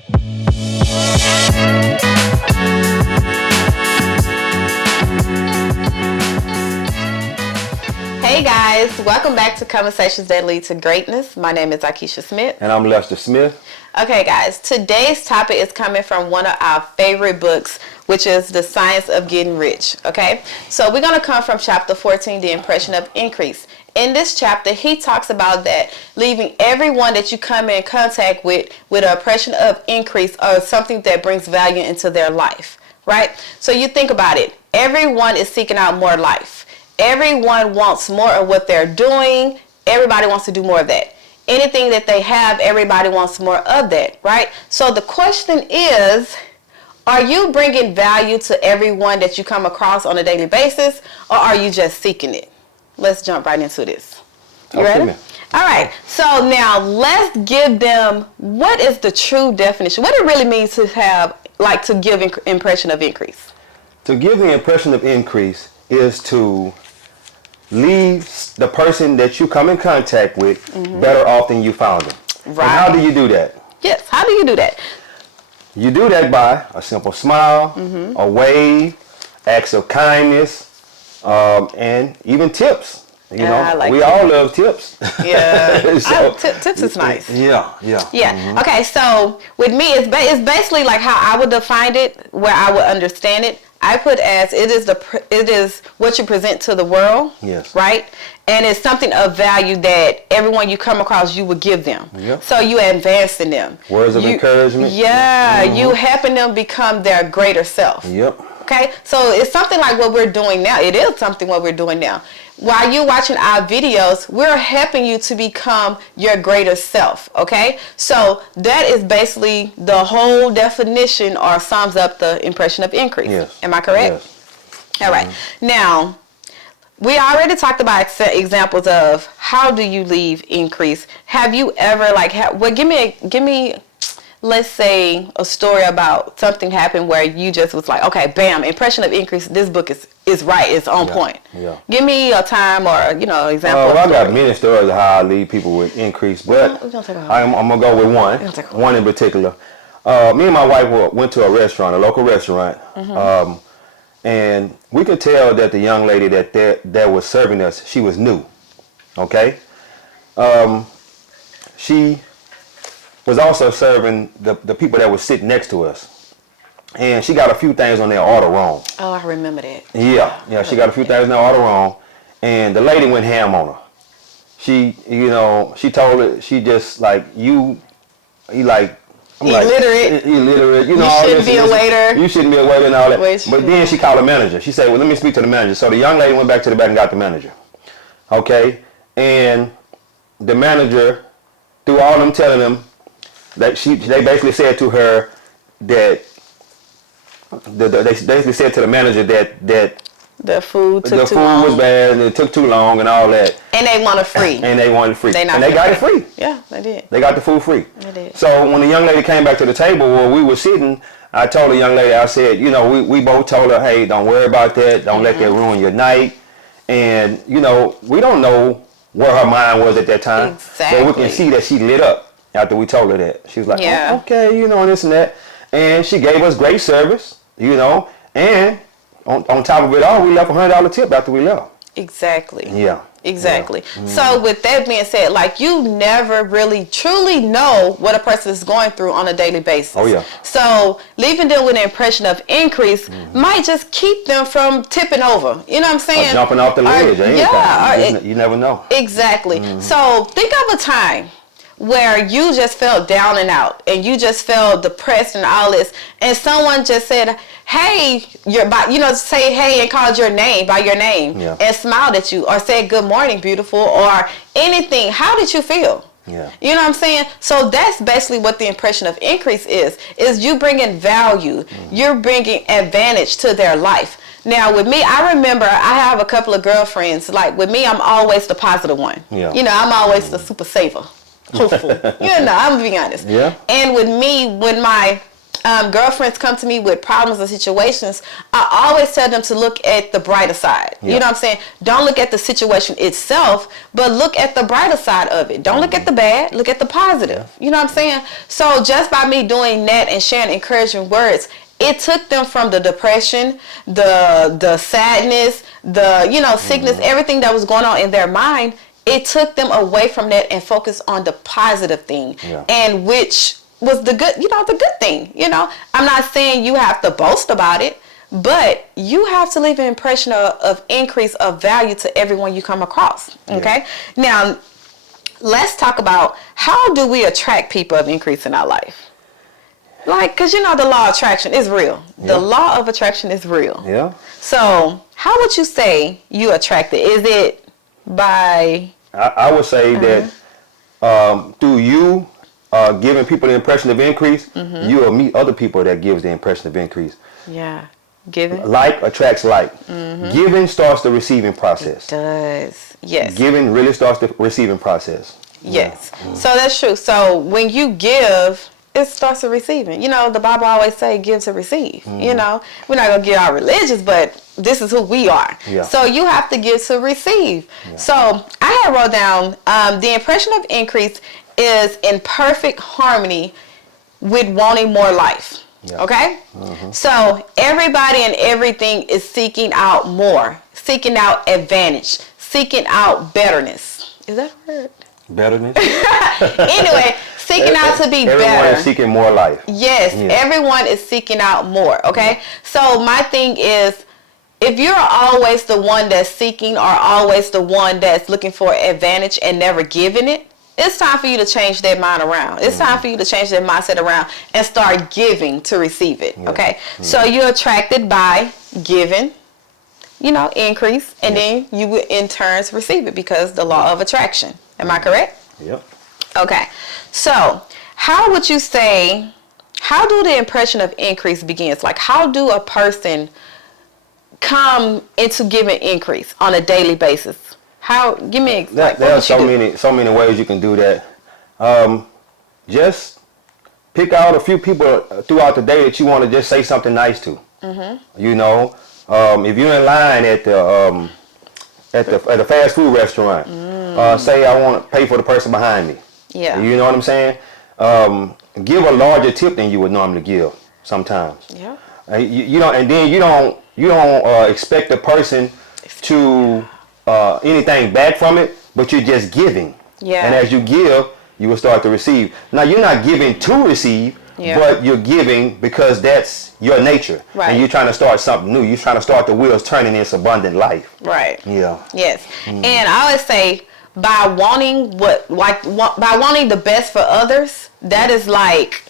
Hey guys, welcome back to Conversations That Lead to Greatness. My name is Akeisha Smith. And I'm Lester Smith. Okay guys, today's topic is coming from one of our favorite books, which is The Science of Getting Rich. Okay, so we're going to come from chapter 14, The Impression of Increase. In this chapter, he talks about that leaving everyone that you come in contact with an impression of increase or something that brings value into their life, right? So you think about it. Everyone is seeking out more life. Everyone wants more of what they're doing. Everybody wants to do more of that. Anything that they have, everybody wants more of that, right? So the question is, are you bringing value to everyone that you come across on a daily basis, or are you just seeking it? Let's jump right into this. You ready? All right. So now let's give them what is the true definition. What it really means to have, like, to give impression of increase. To give the impression of increase is to leave the person that you come in contact with better off than you found them. Right. And how do you do that? Yes. How do you do that? You do that by a simple smile, a wave, acts of kindness, and even tips. You know, I like we all love tips. Yeah. So, tips is nice. Yeah. Okay, so with me, it's basically like how I would define it, where I would understand it. I put as it is what you present to the world. Yes. Right? And it's something of value that everyone you come across, you would give them. Yep. So you advance in them. Words of encouragement. Yeah. You helping them become their greater self. Yep. Okay, so it's something like what we're doing now. It is something what we're doing now. While you're watching our videos, we're helping you to become your greater self, okay? So that is basically the whole definition, or sums up the impression of increase. Yes. Am I correct? Yes. All right. Now, we already talked about examples of how do you leave increase. Have you ever, give me let's say a story about something happened where you just was like, okay, bam, impression of increase. This book is right. It's on point. Yeah. Give me a time or example. Well, I got many stories of how I lead people with increase, but I'm gonna go with one in particular. Me and my wife went to a local restaurant, and we could tell that the young lady that was serving us, she was new. Okay, she was also serving the people that were sitting next to us. And she got a few things on their order wrong. Oh, I remember that. Yeah, she got a few things on their order wrong. And the lady went ham on her. She told her, she just like, illiterate. You shouldn't be a waiter. You shouldn't be a waiter and all that. But then she called the manager. She said, well, let me speak to the manager. So the young lady went back to the back and got the manager. Okay? And the manager, through all them telling them, that they basically said to her that they basically said to the manager that the food was bad and it took too long and all that. And they wanted free. And they wanted free. They got it free. Yeah, they did. They got the food free. They did. So when the young lady came back to the table where we were sitting, I told the young lady, I said, we both told her, hey, don't worry about that. Don't let that ruin your night. And, we don't know where her mind was at that time. Exactly. But we can see that she lit up. After we told her that, she was like, yeah. Oh, okay, and this and that. And she gave us great service, and on top of it all, we left a $100 tip after we left. Exactly. Yeah. Exactly. Yeah. So with that being said, you never really truly know what a person is going through on a daily basis. Oh, yeah. So leaving them with an impression of increase might just keep them from tipping over. You know what I'm saying? Or jumping off the ledge. You never know. Exactly. So think of a time where you just felt down and out and you just felt depressed and all this, and someone just said, hey, say hey and called your name by your name and smiled at you, or said good morning beautiful, or anything. How did you feel? Yeah. You know what I'm saying? So that's basically what the impression of increase is you bringing value. You're bringing advantage to their life. Now with me, I remember I have a couple of girlfriends. Like with me, I'm always the positive one. Yeah. I'm always the super saver. Hopeful. I'm gonna be honest. Yeah. And with me, when my girlfriends come to me with problems and situations, I always tell them to look at the brighter side. You know what I'm saying? Don't look at the situation itself, but look at the brighter side of it. Don't look at the bad, look at the positive. You know what I'm saying? So just by me doing that and sharing encouraging words, it took them from the depression, the sadness, the sickness, everything that was going on in their mind. It took them away from that and focused on the positive thing, and which was the good, the good thing. I'm not saying you have to boast about it, but you have to leave an impression of increase of value to everyone you come across. Okay. Now, let's talk about how do we attract people of increase in our life? Like, because the law of attraction is real. The law of attraction is real. Yeah. So, how would you say you attract it? Is it by... I would say that through you giving people the impression of increase, you will meet other people that gives the impression of increase. Yeah. Giving. Like attracts like. Giving starts the receiving process. It does. Yes. Giving really starts the receiving process. Yes. So that's true. So when you give, it starts the receiving. The Bible always say give to receive. We're not going to get our religious, but this is who we are. Yeah. So you have to give to receive. Yeah. So I had wrote down the impression of increase is in perfect harmony with wanting more life. Yeah. Okay? So everybody and everything is seeking out more, seeking out advantage, seeking out betterness. Is that a word? Betterness? Anyway, seeking out to be better. Everyone is seeking more life. Yes, everyone is seeking out more. Okay? So my thing is, if you're always the one that's seeking or always the one that's looking for advantage and never giving it, it's time for you to change that mind around. It's time for you to change that mindset around and start giving to receive it. Okay? So you're attracted by giving, increase, and then you will in turns receive it because the law of attraction. Am I correct? Yep. Okay. So how would you say, how do the impression of increase begins? Like, how do a person come into giving increase on a daily basis? How? Give me there are so many ways you can do that. Just pick out a few people throughout the day that you want to just say something nice to. If you're in line at the fast food restaurant, say I want to pay for the person behind me. Yeah. You know what I'm saying? Give a larger tip than you would normally give sometimes. Yeah. And then you don't expect the person to anything back from it, but you're just giving. Yeah. And as you give, you will start to receive. Now you're not giving to receive, but you're giving because that's your nature. Right. And you're trying to start something new. You're trying to start the wheels turning in this abundant life. Right. Yeah. Yes. And I always say by wanting by wanting the best for others, that is like,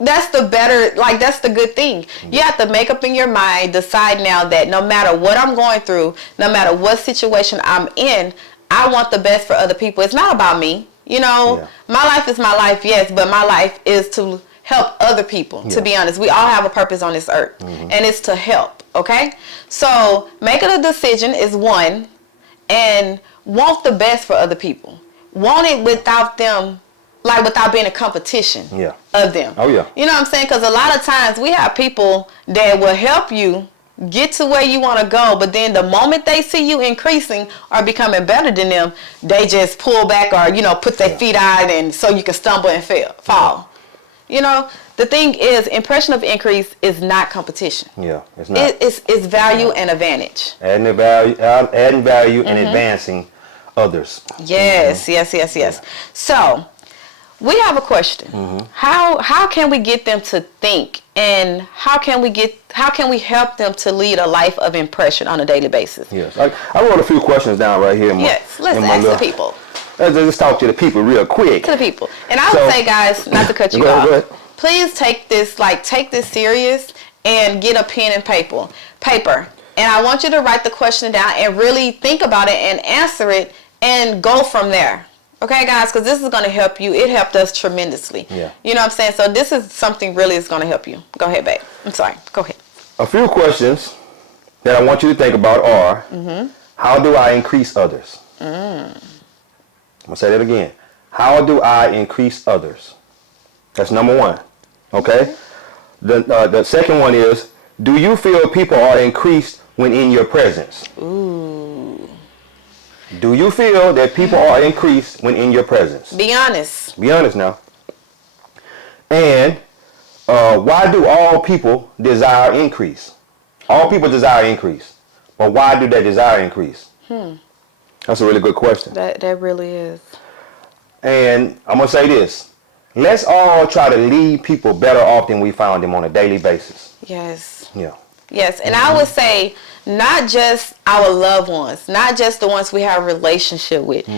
that's the better, like that's the good thing. You have to make up in your mind, decide now that no matter what I'm going through, no matter what situation I'm in, I want the best for other people. It's not about me. My life is my life, yes, but my life is to help other people, to be honest. We all have a purpose on this earth, and it's to help, okay? So making a decision is one, and want the best for other people. Want it without them, like without being a competition of them. Oh, yeah. You know what I'm saying? Because a lot of times we have people that will help you get to where you want to go, but then the moment they see you increasing or becoming better than them, they just pull back or, put their feet out and so you can stumble and fall. The thing is, impression of increase is not competition. Yeah, it's not. It's value and advantage. Adding value and advancing others. Yes, yes. So, we have a question. How can we get them to think, and how can we help them to lead a life of impression on a daily basis? Yes, I wrote a few questions down right here. Yes, let's ask the people. Let's talk to the people real quick. To the people, and I would say, guys, not to cut you off, please take this serious and get a pen and paper, and I want you to write the question down and really think about it and answer it and go from there. Okay, guys, because this is going to help you. It helped us tremendously. Yeah. You know what I'm saying? So this is something really is going to help you. Go ahead, babe. I'm sorry. Go ahead. A few questions that I want you to think about are, how do I increase others? I'm going to say that again. How do I increase others? That's number one. Okay? The second one is, do you feel people are increased when in your presence? Ooh. Do you feel that people are increased when in your presence? Be honest. Be honest now. And why do all people desire increase? All people desire increase. But why do they desire increase? That's a really good question. That really is. And I'm going to say this. Let's all try to leave people better off than we found them on a daily basis. Yes. Yeah. Yes, and I would say not just our loved ones, not just the ones we have a relationship with.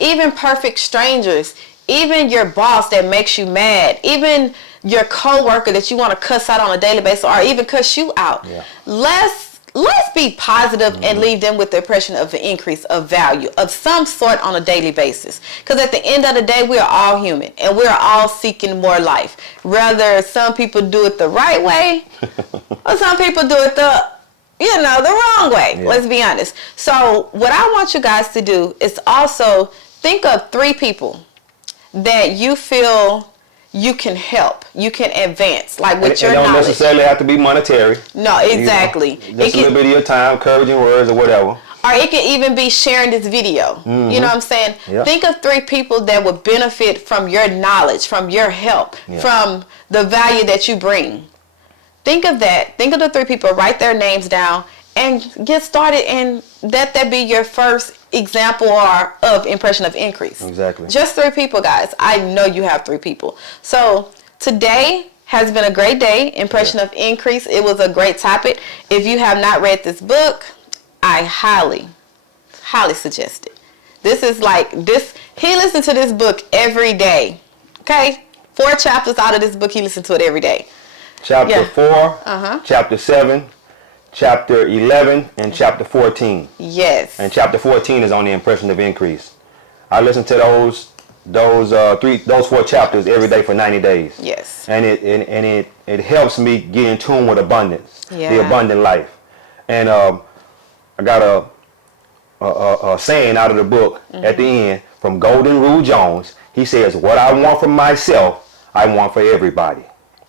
Even perfect strangers, even your boss that makes you mad, even your coworker that you want to cuss out on a daily basis or even cuss you out. Yeah. Let's be positive and leave them with the impression of an increase of value of some sort on a daily basis. Because at the end of the day, we are all human and we're all seeking more life. Whether some people do it the right way or some people do it the wrong way. Yeah. Let's be honest. So what I want you guys to do is also think of 3 people that you feel you can help, you can advance, like with your knowledge. It don't necessarily have to be monetary. No, exactly. You know, just a little bit of your time, encouraging words or whatever. Or it can even be sharing this video. You know what I'm saying? Yeah. Think of 3 people that would benefit from your knowledge, from your help, from the value that you bring. Think of that. Think of the 3 people, write their names down, and get started, and let that be your first example or of impression of increase. Exactly. Just 3 people, guys. I know you have 3 people. So today has been a great day, impression of increase. It was a great topic. If you have not read this book, I highly suggest it. This is like this. He listened to this book every day. Okay, 4 chapters out of this book, he listened to it every day. Chapter 4, chapter 7, chapter 11, and chapter 14. Yes. And chapter 14 is on the impression of increase. I listen to those 4 chapters every day for 90 days. Yes. And it helps me get in tune with abundance, the abundant life. And I got a saying out of the book at the end from Golden Rule Jones. He says, "What I want for myself, I want for everybody."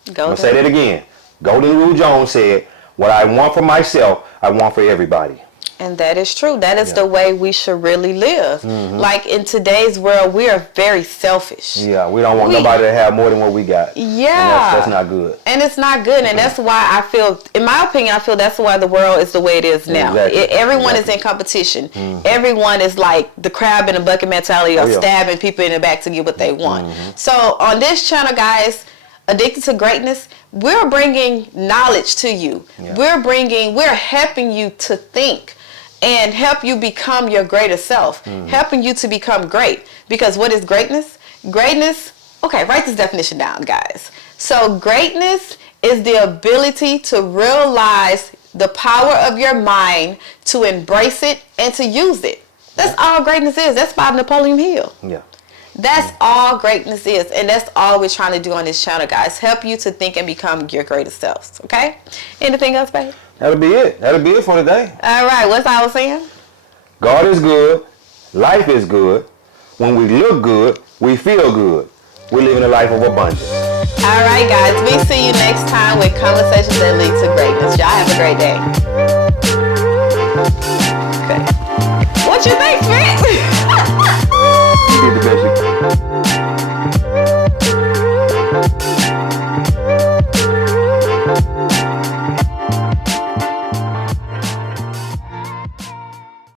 I'm going to say that again. Golden Rule Jones said, "What I want for myself, I want for everybody." And that is true. That is the way we should really live. Like in today's world, we are very selfish. Yeah, we don't want nobody to have more than what we got. Yeah. That's not good. And it's not good. And that's why I feel, in my opinion, I feel that's why the world is the way it is now. Exactly. Everyone is in competition. Everyone is like the crab in a bucket mentality of stabbing people in the back to get what they want. So on this channel, guys, Addicted to Greatness, we're bringing knowledge to you. We're helping you to think and help you become your greater self, helping you to become great. Because what is greatness? Greatness, okay, write this definition down, guys. So greatness is the ability to realize the power of your mind, to embrace it, and to use it. That's all greatness is. That's by Napoleon Hill. Yeah. That's all greatness is, and that's all we're trying to do on this channel, guys. Help you to think and become your greatest selves, okay? Anything else, babe? That'll be it. That'll be it for today. All right, what's I was saying? God is good. Life is good. When we look good, we feel good. We're living a life of abundance. All right, guys. We see you next time with Conversations that Lead to Greatness. Y'all have a great day. Okay. What you think, Fred? You did the best you could.